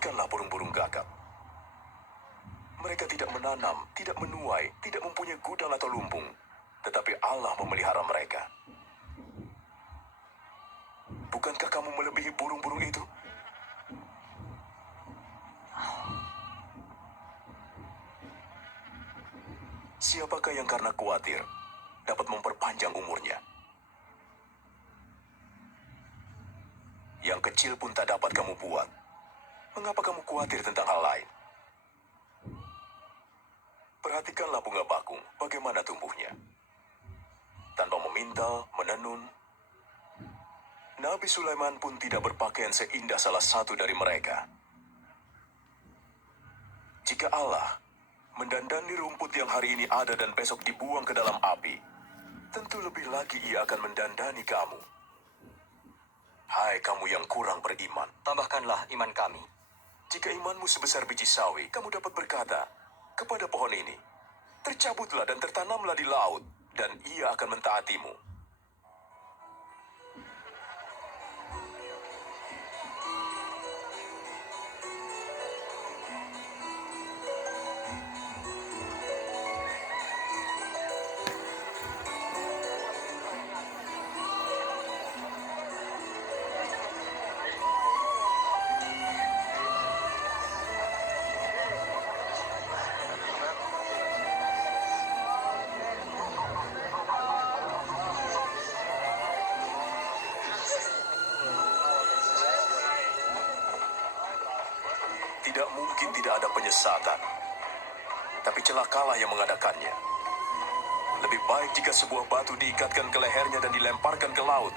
Perhatikanlah burung-burung gagak. Mereka tidak menanam, tidak menuai, tidak mempunyai gudang atau lumbung. Tetapi Allah memelihara mereka. Bukankah kamu melebihi burung-burung itu? Siapakah yang karena khawatir dapat memperpanjang umurnya? Yang kecil pun tak dapat kamu buat. Mengapa kamu khawatir tentang hal lain? Perhatikanlah bunga bakung, bagaimana tumbuhnya. Tanpa memintal, menenun. Nabi Sulaiman pun tidak berpakaian seindah salah satu dari mereka. Jika Allah mendandani rumput yang hari ini ada dan besok dibuang ke dalam api, tentu lebih lagi Ia akan mendandani kamu. Hai kamu yang kurang beriman, Tambahkanlah iman kami. jika imanmu sebesar biji sawi, kamu dapat berkata kepada pohon ini, tercabutlah dan tertanamlah di laut, dan ia akan mentaatimu. Tidak mungkin tidak ada penyesatan, tapi celakalah yang mengadakannya. Lebih baik jika sebuah batu diikatkan ke lehernya dan dilemparkan ke laut,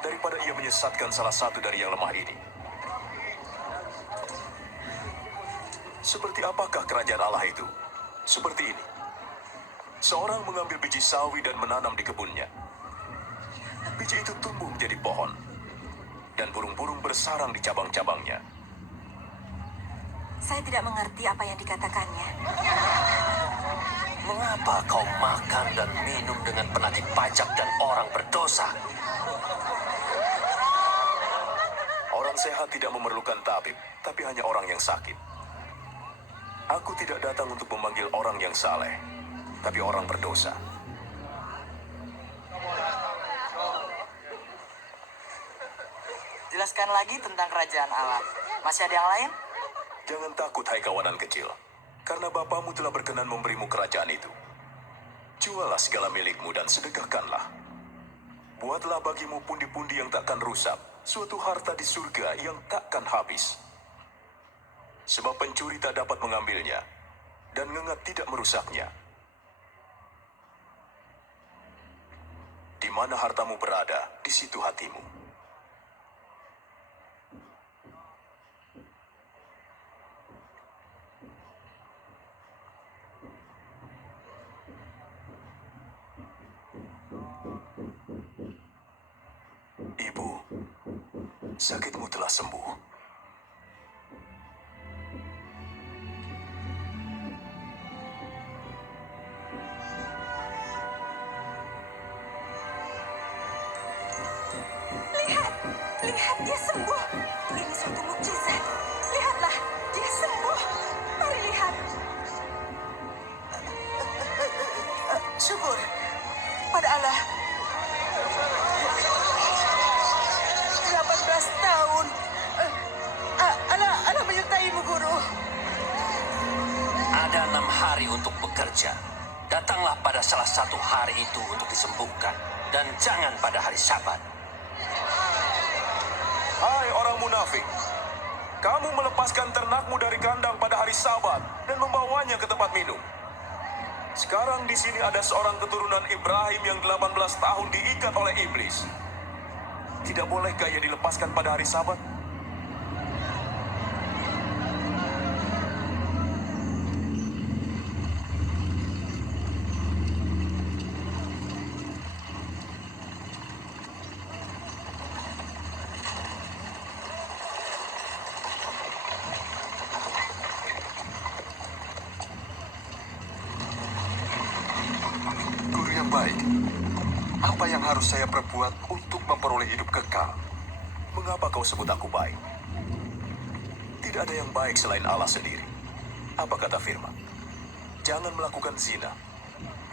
daripada ia menyesatkan salah satu dari yang lemah ini. Seperti apakah kerajaan Allah itu? Seperti ini. Seorang mengambil biji sawi dan menanam di kebunnya. Biji itu tumbuh menjadi pohon, dan burung-burung bersarang di cabang-cabangnya. Saya tidak mengerti apa yang dikatakannya. Mengapa kau makan dan minum dengan penagih pajak dan orang berdosa? Orang sehat tidak memerlukan tabib, tapi hanya orang yang sakit. Aku tidak datang untuk memanggil orang yang saleh, tapi orang berdosa. Jelaskan lagi tentang kerajaan Allah. Masih ada yang lain? Jangan takut, hai kawanan kecil, karena Bapamu telah berkenan memberimu kerajaan itu. Jualah segala milikmu dan sedekahkanlah. Buatlah bagimu pundi-pundi yang takkan rusak, suatu harta di surga yang takkan habis. Sebab pencuri tak dapat mengambilnya, dan ngengat tidak merusaknya. Di mana hartamu berada, di situ hatimu. Ibu, sakitmu telah sembuh. Lihat, lihat dia sembuh. Ini suatu mukjizat. Lihatlah, dia sembuh. Mari lihat. Syukur pada Allah. 18 tahun. Ana menyertaimu, Guru. Ada 6 hari untuk bekerja. Datanglah pada salah satu hari itu untuk disembuhkan. Dan jangan pada hari Sabat. Hai orang munafik, kamu melepaskan ternakmu dari kandang pada hari Sabat dan membawanya ke tempat minum. Sekarang di sini ada seorang keturunan Ibrahim yang 18 tahun diikat oleh iblis. Tidak bolehkah ia dilepaskan pada hari Sabat? Guru yang baik, apa yang harus saya perbuat untuk memperoleh hidup kekal? Mengapa kau sebut aku baik? Tidak ada yang baik selain Allah sendiri. Apa kata firman? Jangan melakukan zina.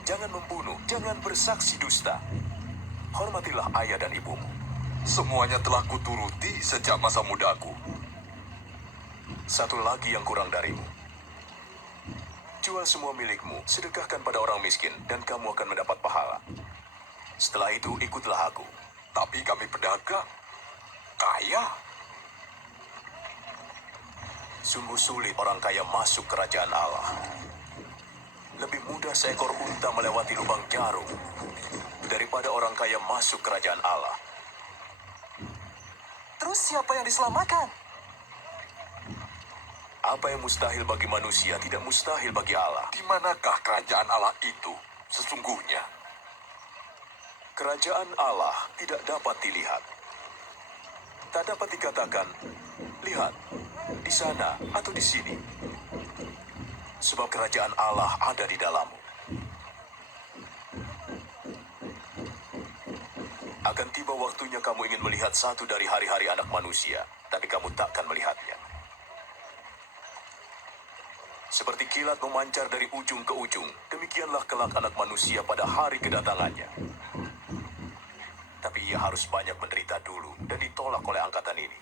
Jangan membunuh. Jangan bersaksi dusta. Hormatilah ayah dan ibumu. Semuanya telah kuturuti sejak masa mudaku. Satu lagi yang kurang darimu. Jual semua milikmu, sedekahkan pada orang miskin, dan kamu akan mendapat pahala. Setelah itu, ikutlah aku. Tapi kami pedagang. Kaya. Sungguh sulit orang kaya masuk kerajaan Allah. Lebih mudah seekor unta melewati lubang jarum daripada orang kaya masuk kerajaan Allah. Terus siapa yang diselamatkan? Apa yang mustahil bagi manusia tidak mustahil bagi Allah. Di manakah kerajaan Allah itu sesungguhnya? Kerajaan Allah tidak dapat dilihat. Tak dapat dikatakan, lihat, di sana atau di sini. Sebab kerajaan Allah ada di dalammu. Akan tiba waktunya kamu ingin melihat satu dari hari-hari anak manusia, tapi kamu takkan melihatnya. Seperti kilat memancar dari ujung ke ujung, demikianlah kelak anak manusia pada hari kedatangannya. Tapi ia harus banyak menderita dulu dan ditolak oleh angkatan ini.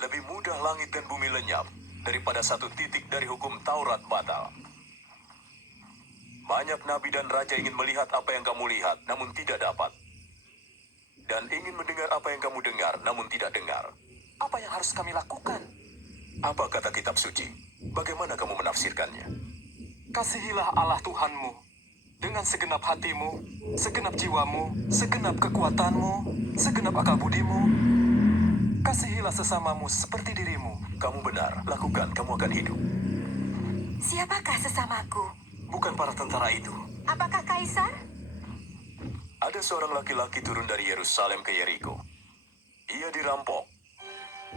Lebih mudah langit dan bumi lenyap daripada satu titik dari hukum Taurat batal. Banyak nabi dan raja ingin melihat apa yang kamu lihat, namun tidak dapat. Dan ingin mendengar apa yang kamu dengar, namun tidak dengar. Apa yang harus kami lakukan? Apa kata kitab suci? Bagaimana kamu menafsirkannya? Kasihilah Allah Tuhanmu dengan segenap hatimu, segenap jiwamu, segenap kekuatanmu, segenap akal budimu. Kasihilah sesamamu seperti dirimu. Kamu benar, lakukan, kamu akan hidup. Siapakah sesamaku? Bukan para tentara itu. Apakah kaisar? Ada seorang laki-laki turun dari Yerusalem ke Yeriko. Ia dirampok.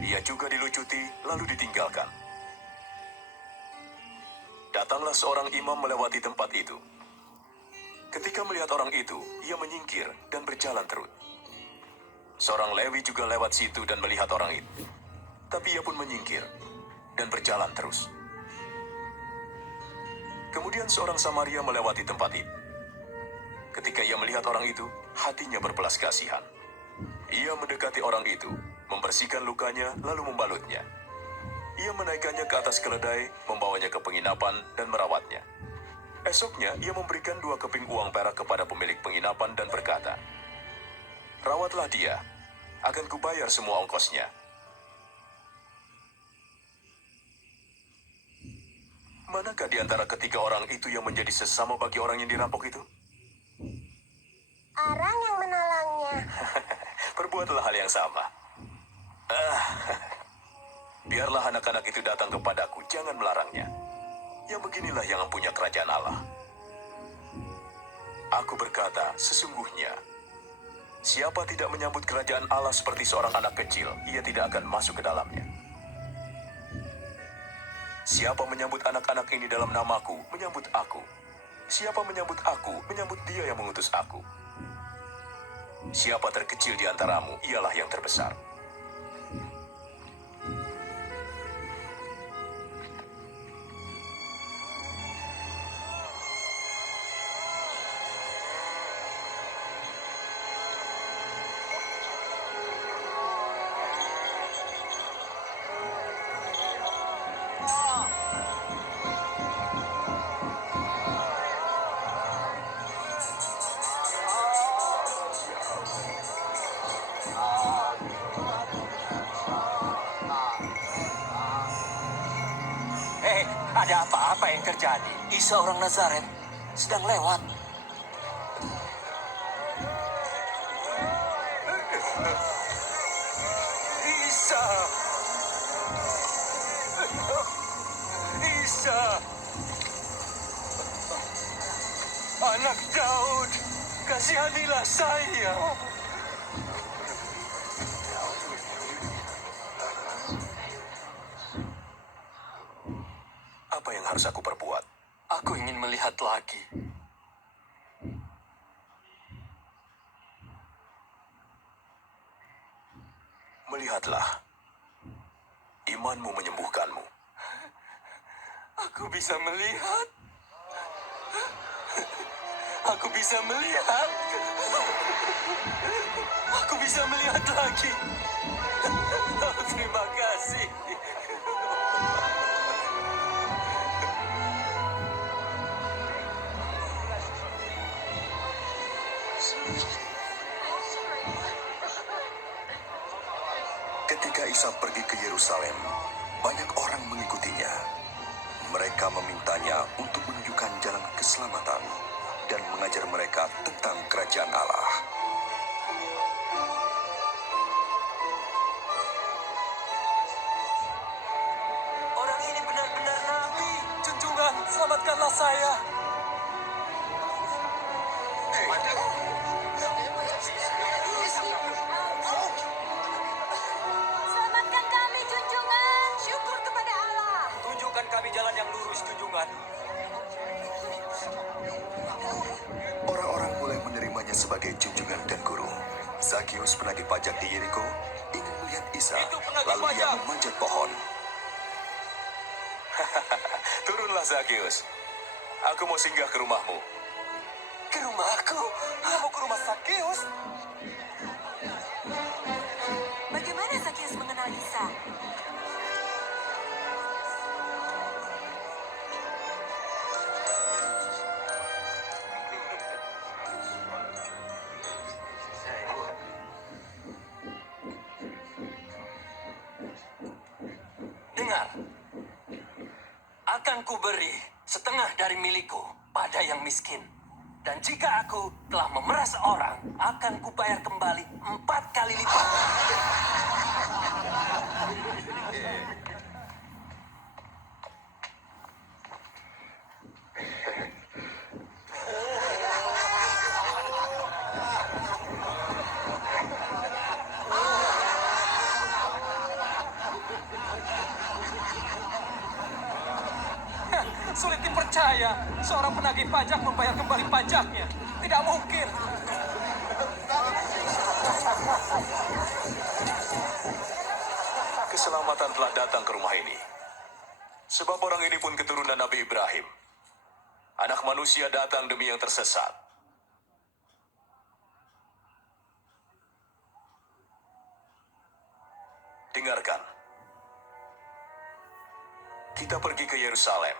Ia juga dilucuti, lalu ditinggalkan. Datanglah seorang imam melewati tempat itu. Ketika melihat orang itu, ia menyingkir dan berjalan terus. Seorang Lewi juga lewat situ dan melihat orang itu. Tapi ia pun menyingkir dan berjalan terus. Kemudian seorang Samaria melewati tempat itu. Ketika ia melihat orang itu, hatinya berbelas kasihan. Ia mendekati orang itu, membersihkan lukanya, lalu membalutnya. Ia menaikkannya ke atas keledai, membawanya ke penginapan, dan merawatnya. Esoknya, ia memberikan 2 keping uang perak kepada pemilik penginapan dan berkata, "Rawatlah dia, akan kubayar semua ongkosnya." Manakah di antara ketiga orang itu yang menjadi sesama bagi orang yang dirampok itu? Orang yang menolongnya. Perbuatlah hal yang sama. Biarlah anak-anak itu datang kepadaku, jangan melarangnya. Yang beginilah yang mempunyai kerajaan Allah. Aku berkata, sesungguhnya, siapa tidak menyambut kerajaan Allah seperti seorang anak kecil, ia tidak akan masuk ke dalamnya. Siapa menyambut anak-anak ini dalam namaku, menyambut aku. Siapa menyambut aku, menyambut dia yang mengutus aku. Siapa terkecil di antaramu, ialah yang terbesar. Ada apa-apa yang terjadi? Isa orang Nazaret sedang lewat. Isa! Isa! Anak Daud, kasihanilah saya. ingin melihat lagi. Melihatlah. Imanmu menyembuhkanmu. Aku bisa melihat. Aku bisa melihat. Aku bisa melihat lagi. Oh, terima kasih. Ketika Isa pergi ke Yerusalem, banyak orang mengikutinya. Mereka memintanya untuk menunjukkan jalan keselamatan dan mengajar mereka tentang kerajaan Allah. Orang ini benar-benar nabi. Junjungan, selamatkanlah saya. Selamatkan kami, junjungan. Syukur kepada Allah. Tunjukkan kami jalan yang lurus, junjungan. Orang-orang mulai menerimanya sebagai junjungan dan guru. Zakius, penagih pajak di Yeriko, ingin melihat Isa, Itu penagih lalu dia pajak. memanjat pohon. Turunlah Zakius. Aku mau singgah ke rumahmu. Ke rumahku? Dia mau ke rumah Sakeus? Bagaimana Zakius mengenal Isa? Dengar. Akan kuberi setengah dari milikku pada yang miskin. Dan jika aku telah memeras orang, akan kubayar kembali 4 kali lipat. Sulit dipercaya, seorang penagih pajak membayar kembali pajaknya. Tidak mungkin. Keselamatan telah datang ke rumah ini. Sebab orang ini pun keturunan Nabi Ibrahim. Anak manusia datang demi yang tersesat. Dengarkan. Kita pergi ke Yerusalem.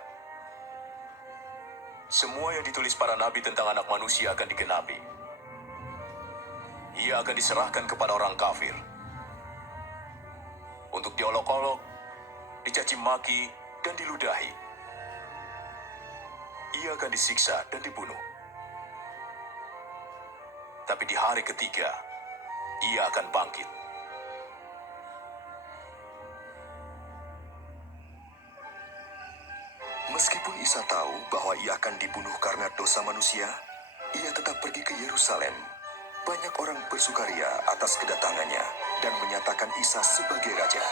Semua yang ditulis para nabi tentang anak manusia akan digenapi. Ia akan diserahkan kepada orang kafir. Untuk diolok-olok, dicaci maki, dan diludahi. Ia akan disiksa dan dibunuh. Tapi di hari ketiga, ia akan bangkit. Meskipun Isa tahu bahwa ia akan dibunuh karena dosa manusia, ia tetap pergi ke Yerusalem. Banyak orang bersukaria atas kedatangannya dan menyatakan Isa sebagai raja.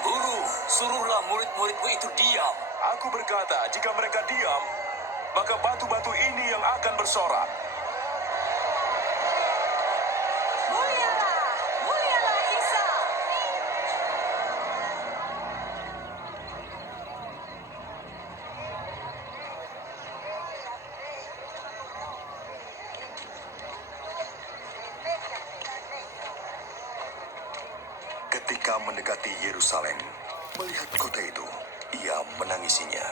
Guru, suruhlah murid-muridmu itu diam. Aku berkata, jika mereka diam, maka batu-batu ini yang akan bersorak. Mulialah, mulialah Isa. Ketika mendekati Yerusalem, melihat kota itu, ia menangisinya.